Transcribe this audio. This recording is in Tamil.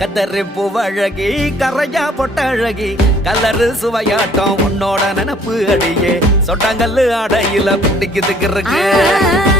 கத்தரு பூவழகி கரையா பொட்டழகி கலரு சுவையாட்டம் உன்னோட நினப்பு அடியே சொட்டாங்கல்லு அடையில பிடிக்குதுக்கு இருக்கு